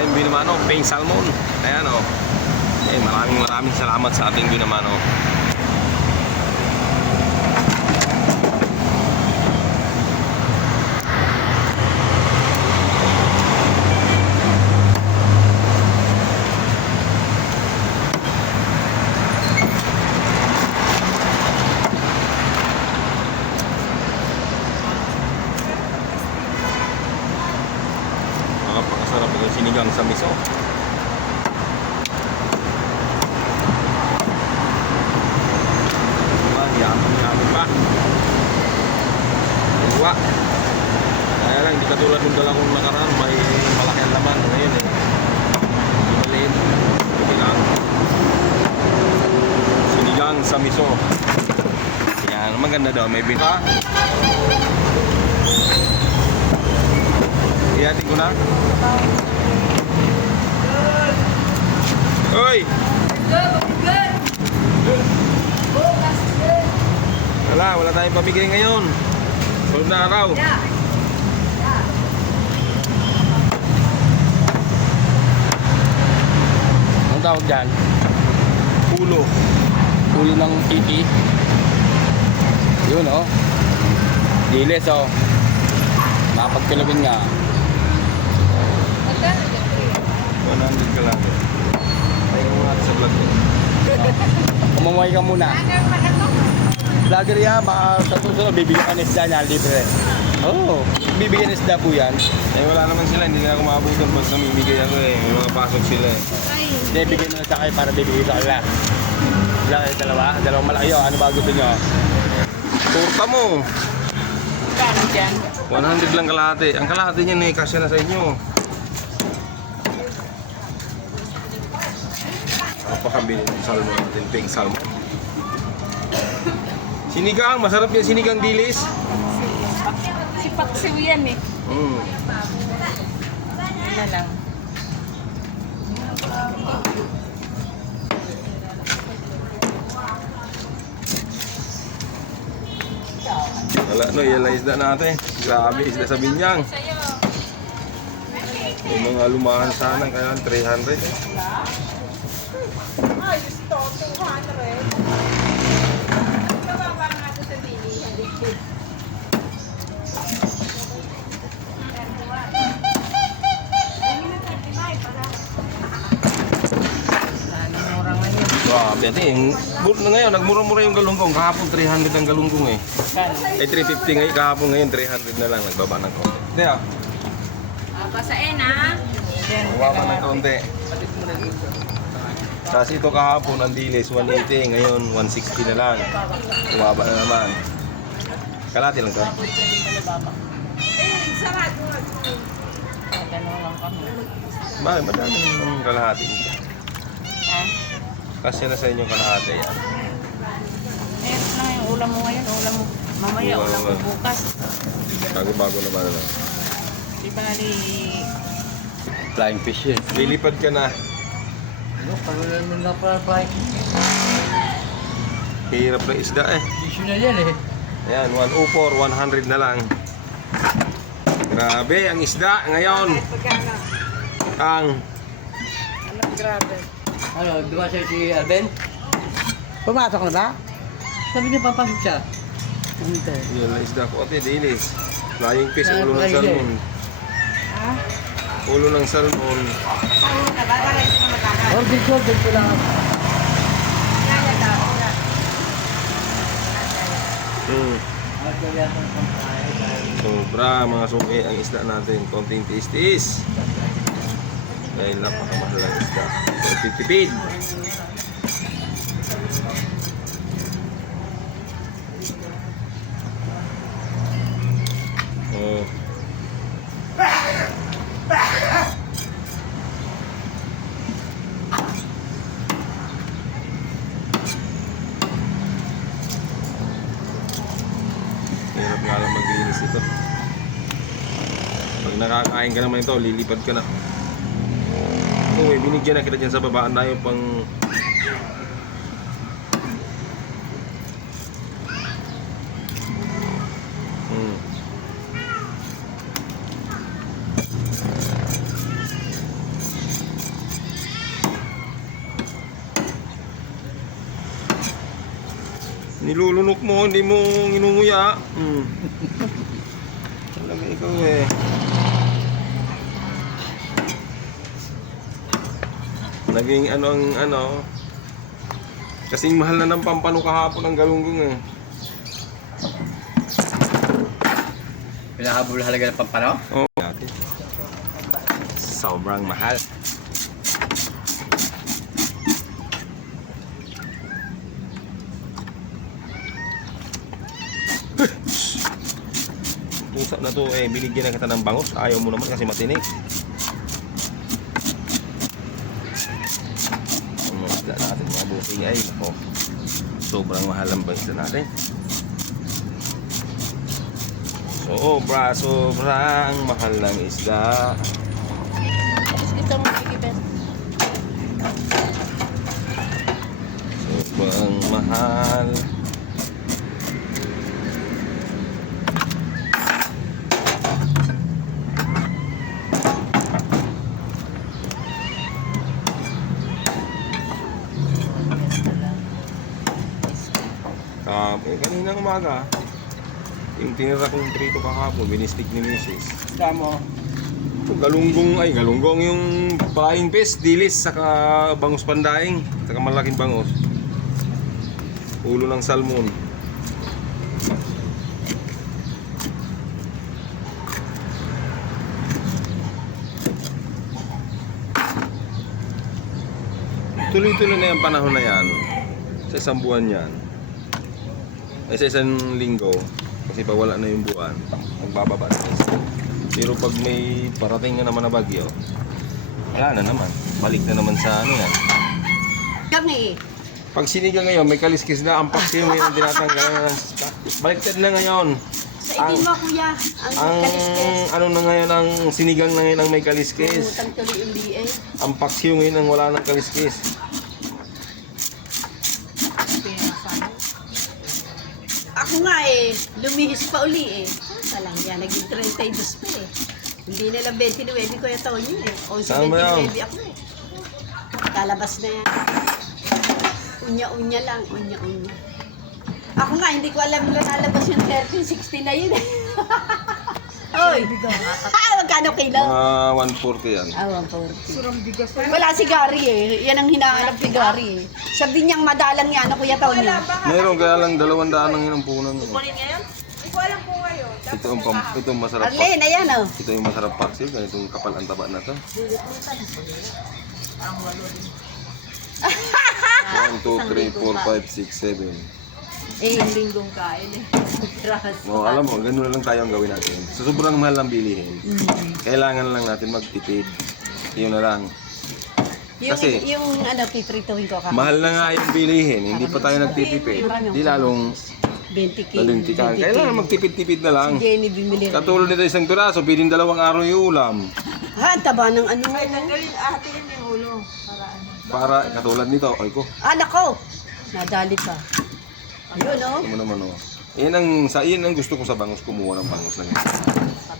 tayong binamano, pink salmon. Ayan o. Maraming salamat sa ating binamano. Napakasarap ng sinigang sa miso. Yaman pa. Uwa. Kaya lang, hindi katulad ng dala kong nakaraan. May malaki ang laman. Ngayon eh. Maliit. Sinigang sa miso. Yan, maganda daw. May bita. Ihatin ko na. Hoy! Wala tayong pamigay ngayon. Sunod na araw. Anong tawag dyan? Ulo. Ulo ng titi. Yun o. Diles o. Nakapagpilawin nga. 100 ka lang. Ay, kung nga sa vlog ko. Kumumuhay ka muna. Vlogger yan, baka sa susunod bibigyan ka ng isda niya, libre. Oo, bibigyan ng isda po yan. Eh, wala naman sila. Hindi na ako maabutan pag namimigay ako eh. May mga pasok sila eh. Hindi, bigyan mo na sa kayo para bibigyan sa kanila. Sila kayo dalawang malaki o. Ano ba gusto nyo? Turta mo. Kano dyan? 100 lang kalahati. Ang kalahati niyan eh, kasya na sa inyo. Napakabili ng salmon natin, pink salmon. Sinigang, masarap yung sinigang dilis. Si Paksiw yan eh. Mm. Ano lang. Wala no, yan lang isda natin. Grabe, isda sa binyang. May mga lumahan sana, kaya 300 eh. Mura ngayon. Grabe, ate, ngayon, nagmura-mura yung galunggong. Kahapon 300 ang galunggong eh. Eh 350 ngayon, kahapon ngayon 300 na lang. Nagbaba ng konti. Hindi ah, Basain ha. nagbaba ng konti. Kasi ito kahapon, ang dilis, 180. Ngayon, 160 na lang. Bumaba na naman. Kalati lang to. Ganun lang kami. Bakit? Madami ng kalahati. Ha? Kasi na sa inyo kalahati yan. Ayun na yung ulam mo ngayon. Ulam mo mamaya. Ulam mo bukas. Bago-bago naman na. Di bali. Flying fish yun. Lilipad ka na. Ano? Parang naman na pa Hirap na isda eh. issue na yan eh. Ayan, 104, 100 na lang. Grabe, ang isda ngayon. Ang Ano grabe. Ano, dumasya si Alben? Pumasok na ba? Sabi niya papasok siya. Hindi. yun na isda ko. Ate, dilis. Flying fish, ulo ng Flying salmon. Ha? Ulo ng salmon. Ano ka ba? Para ito na magkakaroon. Oh, dito ko lang. Kaya daw. Sobra mga suki ang isda natin. Konting tiis-tiis. Dahil napakamahal ang isda. So, tipid. Oh. Hirap nga lang maglinis ito. Pag nakakain ka naman ito, lilipad ka na. Kung may binigyan na kita dyan sa babaan tayo pang Nilulunok mo, hindi mo inunguya. Talaga ikaw eh. Naging ano. Kasing mahal na ng pampano kahapon ang galunggong eh. Pinahabol halaga ng pampano? Oo. Sobrang mahal. Usap na to eh, binigyan na kita ng bangos. Ayaw mo naman kasi matinik. Ang isda natin mga buking ay oh, sobrang mahal ang isda natin. Sobrang mahal ng isda. Ito mo ikipin. Sobrang mahal. Kanina umaga, yung tinira kong trito kahapon, binistik ni Mrs. Tama. Galunggong yung flying fish, dilis, saka bangus pandaing, saka malaking bangus. Ulo ng salmon. Tuloy-tuloy na yung panahon na yan. Sa isang buwan yan. Ay sa isang linggo. Kasi pag wala na yung buwan, magbababa na isa. Pero pag may parating na naman na bagyo, wala na naman. Balik na naman sa ano yan. Kami. Pag sinigang ngayon, may kaliskis na. Ang paksiw ngayon tinatanggal. Baliktad na ngayon. Sa itin mo kuya, ang kaliskis. Ano na ngayon ang sinigang na ngayon ang may kaliskis. Utang tuloy yung BA. Ang paksiw ngayon ang wala ng kaliskis. Ako nga eh, lumihis pa uli eh. Talang yan, naging 32 pa eh. Hindi na lang 29 ko yung taon yun eh. O si Saan ba 29 ako eh. Talabas na yan. Unya-unya lang, unya-unya. Ako nga, hindi ko alam na lalabas yung 13, 60 na yun eh. Oy! Magkano kilo? Mga 140 yan. 140. Wala si Gary eh. Yan ang hinahanap ni Gary eh. Sabi niyang madalang yan, Kuya Tony. Mayroon kaya lang 200 ang inampunan mo. Ngayon? Hindi ko alam kung ngayon. Ito ang masarap pa. Arlene, ayan oh. Ito yung masarap paksiw. Ganitong kapal ang taba na to. 1, 2, 3, 4, 5, 6, 7. Eh, linggong kain eh. No, alam mo, ganun na lang tayo ang gawin natin. Sa sobrang mahal ng bilihin, kailangan lang natin magtipid. Yun na lang. Kasi, yung ano, titrituhin ko ka. mahal na nga yung bilihin, hindi pa tayo nagtitipid. Di lalong 20 kilo. nalintikan. Kailangan magtipid-tipid na lang. Si Jenny bumili rin. Katulad nito isang piraso, pwedeng 2 araw yung ulam. Ha, ang taba ng ano. Tanggalin, ahatiin yung ulo. Para ano. Para katulad nito, ay ko. Anak ko! Nadali pa. Ayun oh. Ano naman oh. Yan ang gusto ko sa bangus, kumuha ng bangus lang.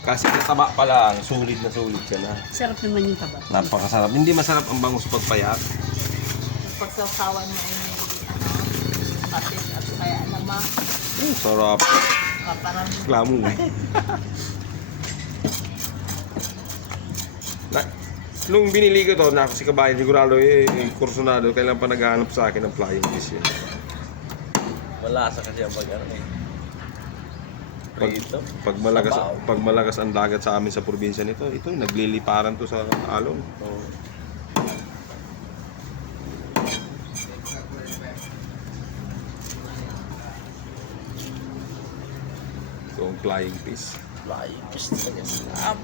Kasi kataba pa lang, sulit na sulit ka na. Sarap naman yung taba. Napakasarap. Hindi masarap ang bangus pag payat. Pagsawsawan mo ay patis at kaya naman. Sarap. Parang Reklamo eh. Nung binili ko to, na ako si Kabayan Sigurado kursunado, kailan pa naghahanap sa akin ng flying fish yun. Malasa kasi ang pag-ano eh. Prito. Pag malakas ang dagat sa amin sa probinsya nito, ito nagliliparan to sa alon. Oo. Ito ang flying fish. Flying fish talaga. Sarap.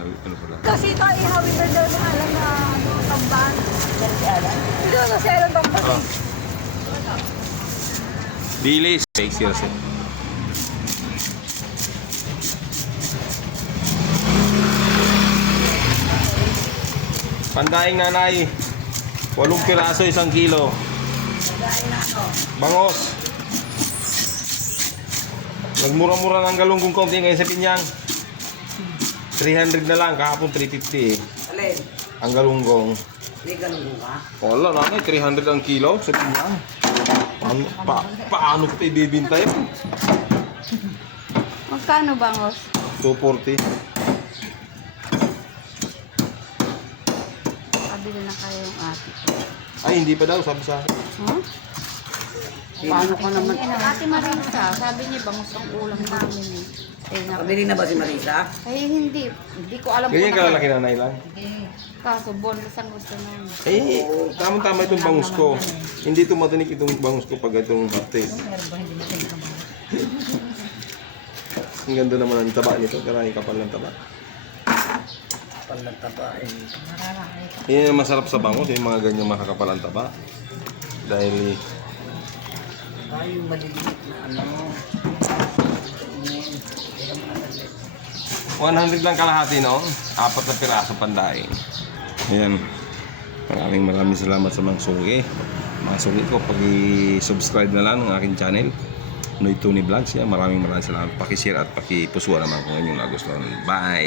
Ano pala? kasi ito ihawin na daw ng alam na ano, tamban. Ito na siya ng tamban. Ah. Dilis. Take seriously. Pandaing nanay. 8 piraso, 1 kilo. Bangos. Nagmura-mura ng galunggong konti ngayon sa Pinyang. 300 na lang, kahapon 350 eh. Alin? Ang galunggong. May galunggong ka? Wala nanay, 300 ang kilo sa Pinyang. Paano ko pa ibibinta yun? Magkano bangos? 240. Pabili na kayo yung ate. Ay, hindi pa daw, sabi sa akin. Huh? Paano ko naman? Ate Marisa, sabi niya bangus ang ulam namin eh. Pabili na ba si Marisa? Ay hindi ko alam Ganyan kung kalalaki nanay lang. Kaso bonus ang gusto namin. Eh, tama-tama itong bangus ko. Hindi ito matinik itong bangus ko pag itong hot taste. Ang ganda naman ang taba nito, karami kapal ng taba. Panlataba eh. Yan ang masarap sa bangus, yung mga ganyang makakapal ang taba. Dahil Ay, yung maliliit na ano. 100 lang kalahati no? 4 na piraso pandaing. Ayan. Maraming salamat sa mga suki. Mga suki ko, pag-subscribe na lang ng aking channel. Noy Tony Vlogs. Yan. Maraming salamat. Paki-share at paki-pusuan naman kung inyong nagustuhan. Bye!